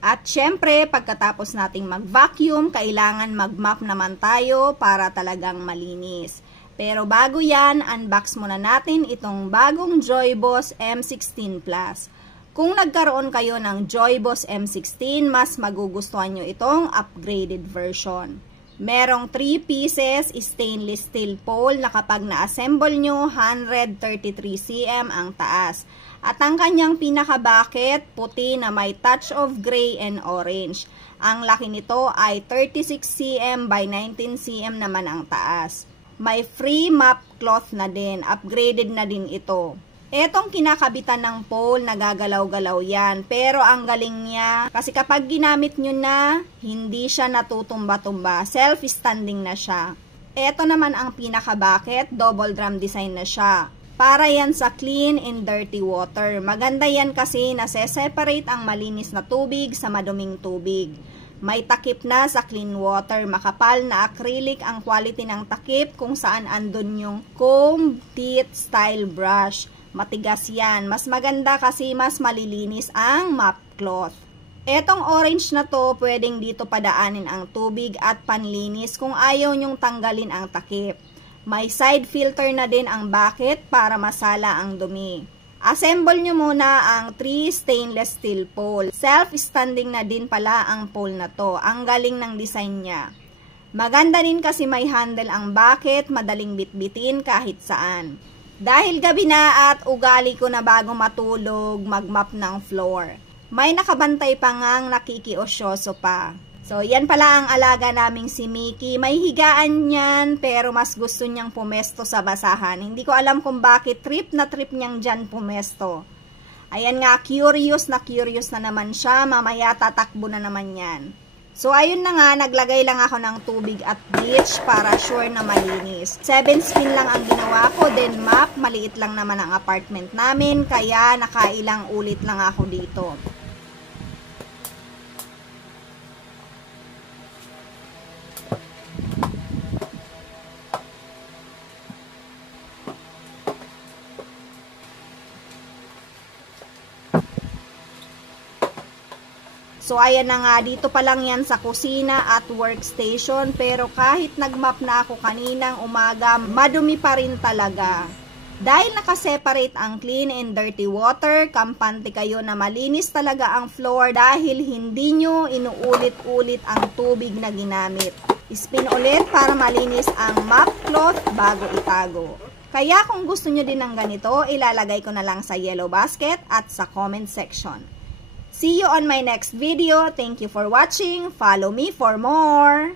At syempre, pagkatapos nating mag-vacuum, kailangan mag-mop naman tayo para talagang malinis. Pero bago yan, unbox muna natin itong bagong Joyboss M16 Plus. Kung nagkaroon kayo ng Joyboss M16, mas magugustuhan nyo itong upgraded version. Merong 3 pieces stainless steel pole na kapag na-assemble nyo, 133 cm ang taas. At ang kanyang pinaka-bucket, puti na may touch of gray and orange. Ang laki nito ay 36 cm by 19 cm naman ang taas. May free mop cloth na din, upgraded na din ito. Etong kinakabitan ng pole, nagagalaw-galaw yan. Pero ang galing niya, kasi kapag ginamit nyo na, hindi siya natutumba-tumba. Self-standing na siya. Eto naman ang pinaka-bucket, double drum design na siya. Para yan sa clean and dirty water. Maganda yan kasi nase-separate ang malinis na tubig sa maduming tubig. May takip na sa clean water, makapal na acrylic ang quality ng takip kung saan andun yung comb teeth style brush. Matigas yan. Mas maganda kasi mas malilinis ang mop cloth. Etong orange na to, pwedeng dito padaanin ang tubig at panlinis kung ayaw nyong tanggalin ang takip. May side filter na din ang bucket para masala ang dumi. Assemble nyo muna ang 3 stainless steel pole. Self-standing na din pala ang pole na to. Ang galing ng design niya. Maganda din kasi may handle ang bucket, madaling bitbitin kahit saan. Dahil gabi na at ugali ko na bago matulog, mag-mop ng floor. May nakabantay pa ngang nakikiosyoso pa. So, yan pala ang alaga naming si Mickey. May higaan yan, pero mas gusto niyang pumesto sa basahan. Hindi ko alam kung bakit trip niyang dyan pumesto. Ayan nga, curious na naman siya. Mamaya tatakbo na naman yan. So, ayun na nga, naglagay lang ako ng tubig at bleach para sure na malinis. 7 spin lang ang ginawa ko, then mop. Maliit lang naman ang apartment namin, kaya nakailang ulit lang ako dito. So, ayan na nga, dito pa lang yan sa kusina at workstation. Pero kahit nag-mop na ako kaninang umaga, madumi pa rin talaga. Dahil nakaseparate ang clean and dirty water, kampante kayo na malinis talaga ang floor dahil hindi nyo inuulit-ulit ang tubig na ginamit. Spin ulit para malinis ang mop cloth bago itago. Kaya kung gusto nyo din ng ganito, ilalagay ko na lang sa yellow basket at sa comment section. See you on my next video. Thank you for watching. Follow me for more.